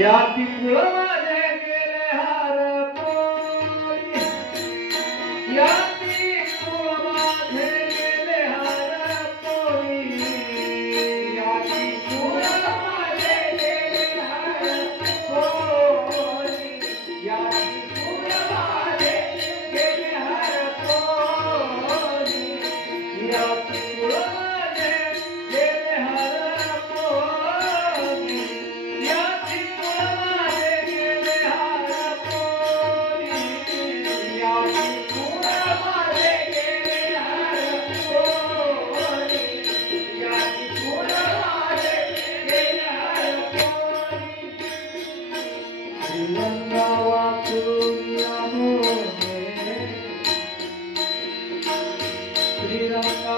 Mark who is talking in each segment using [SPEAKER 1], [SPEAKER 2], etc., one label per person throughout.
[SPEAKER 1] Yeah, I'll be Sriranga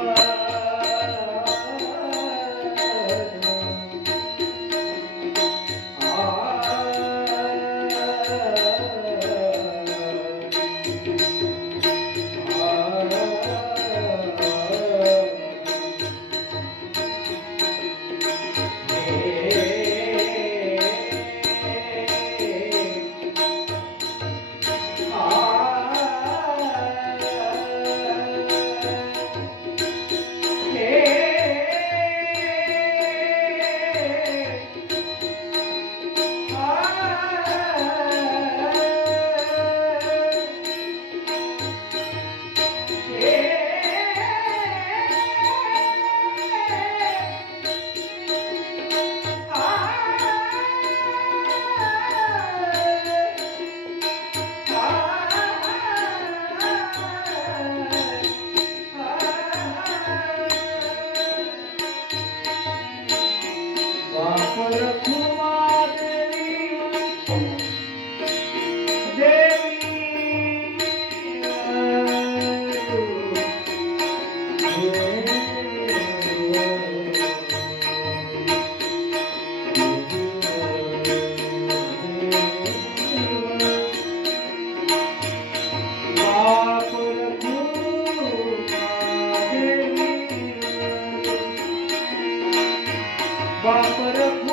[SPEAKER 1] Bumper up